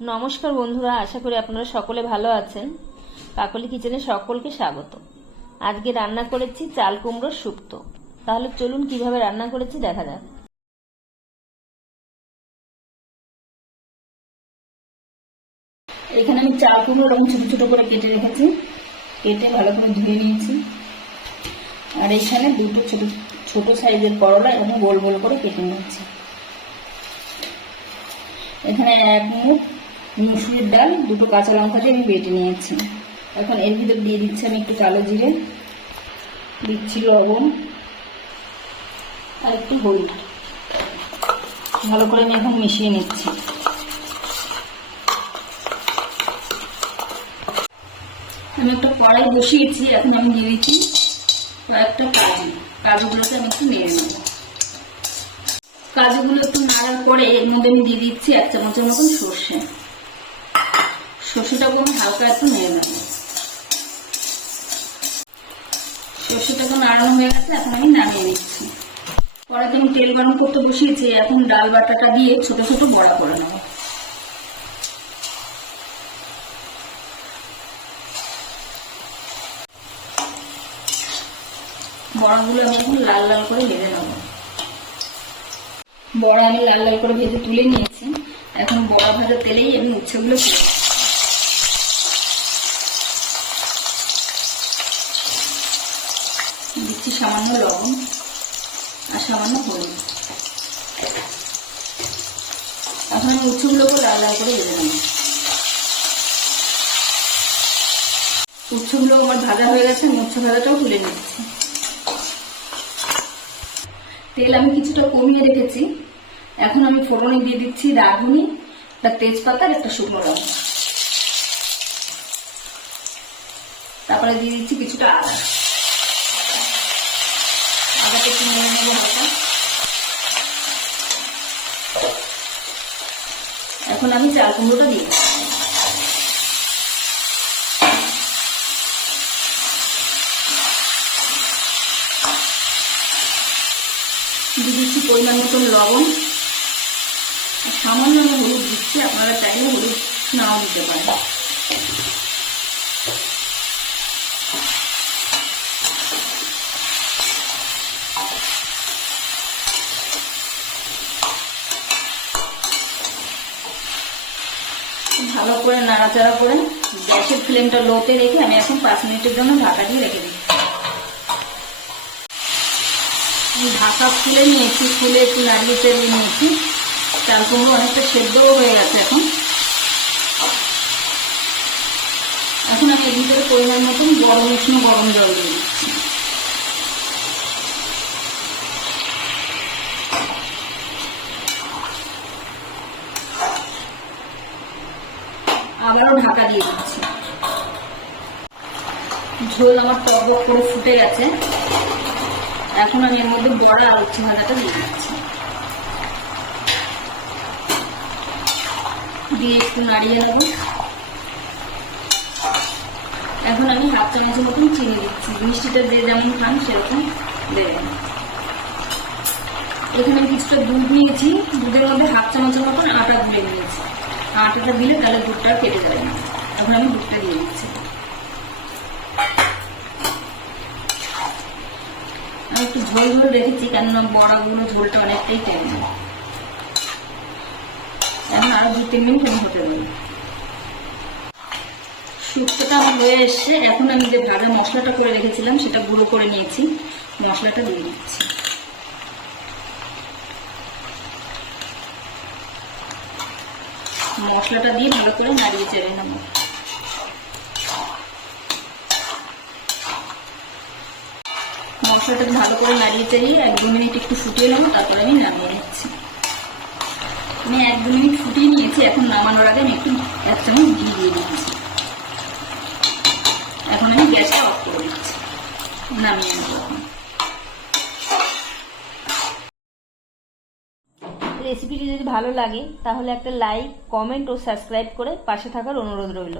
নমস্কার বন্ধুরা, আশা করি আপনারা সকলে ভালো আছেন। কাকলি কিচেনে সকলকে স্বাগত। আজকে রান্না করেছি চাল কুমড়োর শুক্তো তাহলে চলুন কীভাবে রান্না করেছি দেখা যাক। এখানে আমি চাল কুমড়ো এরকম ছোট ছোট করে কেটে রেখেছি। কেটে ভালো করে ধুয়ে নিয়েছি। আর এখানে দুটো ছোট ছোট সাইজের করলা এরকম গোল গোল করে কেটে নিয়েছি। এখানে এক মুঠ মুসুরির ডাল, দুটো কাঁচা লঙ্কা দিয়ে আমি বেটে নিয়েছি। এখন এর ভিতর দিয়ে দিচ্ছি আমি একটু কালো জিরে, দিচ্ছি লবণ আর একটু হলুদ। ভালো করে আমি এখন মিশিয়ে নিচ্ছি। আমি একটা কড়াই বসিয়েছি, এখন আমি দিয়ে দিচ্ছি কয়েকটা কাজু। কাজুগুলোকে আমি একটু নেড়ে নেব। কাজুগুলো একটু নাড়ার পরে এর মধ্যে আমি দিয়ে দিচ্ছি এক চামচের মতন সর্ষে। সর্ষেটাকে আমি হালকা একটু নেড়ে নেব। সর্ষেটাকে নাড়ানো হয়ে গেছে, এখন আমি নামিয়ে দিচ্ছি কড়াইতে আমি তেল গরম করতে বসিয়েছি, এখন ডাল বাটাটা দিয়ে ছোট ছোট বড়া করে নেব। বড়াগুলো আমি এখন লাল লাল করে ভেজে নেব। বড়া আমি লাল লাল করে ভেজে তুলে নিয়েছি। এখন বড়া ভাজা তেলেই আমি উচ্ছেগুলো তুলে নেব। দিচ্ছি সামান্য লবণ আর সামান্য হলুদ। এখন আমি উচ্ছেগুলোকে লাল লাল করে ভেজে নেব। উচ্ছেগুলো আমার ভাজা হয়ে গেছে আমি উচ্ছে ভাজাটাও তুলে নিচ্ছি। তেল আমি কিছুটা কমিয়ে রেখেছি। এখন আমি ফোড়নে দিয়ে দিচ্ছি রাঁধুনি, একটা তেজপাতা আর একটা শুকনো লঙ্কা। তারপরে দিয়ে দিচ্ছি কিছুটা আদা। নেব হালকা এখন আমি চাল কুমড়োটা দিয়ে দিয়ে দিচ্ছি পরিমাণ মতন লবণ সামান্য আমি হলুদ দিচ্ছি, আপনারা চাইলে হলুদ নাও দিতে পারেন। ভালো করে নাড়াচাড়া করে গ্যাসের ফ্লেমটা লোতে রেখে আমি এখন পাঁচ মিনিটের জন্য ঢাকা দিয়ে রেখে আমি ঢাকা খুলে নিয়েছি, খুলে একটু নাড়িয়ে চাড়িয়ে নিয়েছি। চাল কুমড়ো অনেকটা সেদ্ধও হয়ে গেছে এখন। এখন এর ভিতরে পরিমাণ মতন গরম, উষ্ণ গরম জল দিয়ে দিচ্ছি আবারও ঢাকা দিয়ে দিচ্ছি। ঝোল আমার টক করে ফুটে গেছে। এখন আমি এর মধ্যে বড়া আর উচ্ছে ভাজাটা দিয়ে দিচ্ছি। দিয়ে একটু নাড়িয়ে নেব। এখন আমি হাফ চামচের মতন চিনি দিচ্ছি। মিষ্টিটা যে যেমন খান সেরকম দেবেন। এখানে কিছুটা দুধ নিয়েছি। দুধের মধ্যে হাফ চামচের মতন আটা গুলে নিয়েছি। আটাটা দিলে তাহলে দুধটা কেটে যাবে না এখন আমি দুধটা দিয়ে দিচ্ছি। আমি একটু ঝোল ঝোল রেখেছি কেননা বড়াগুলো ঝোলটা অনেকটাই টেনে এখন আরও দু তিন মিনিট আমি হতে দেবো। শুক্তোটা আমার হয়ে এসছে। এখন আমি যে ভাজা মশলাটা করে রেখেছিলাম, সেটা গুঁড়ো করে নিয়েছি। মশলাটা দিয়ে দিচ্ছি। মশলাটা দিয়ে ভালো করে নাড়িয়ে চেড়ে নেব। মশলাটা ভালো করে নাড়িয়ে চাড়িয়ে এক দু মিনিট একটু ফুটিয়ে নেব, তারপরে আমি নামিয়ে নিচ্ছি। আমি এক দু মিনিট ফুটিয়ে নিয়েছি, এখন নামানোর আগে আমি একটু এক চামচ ঘি দিয়ে দিচ্ছি। এখন আমি গ্যাসটা অফ করে দিচ্ছি। নামিয়ে নেব। রেসিপিটি যদি ভালো লাগে, তাহলে একটা লাইক কমেন্ট ও সাবস্ক্রাইব করে পাশে থাকার অনুরোধ রইল।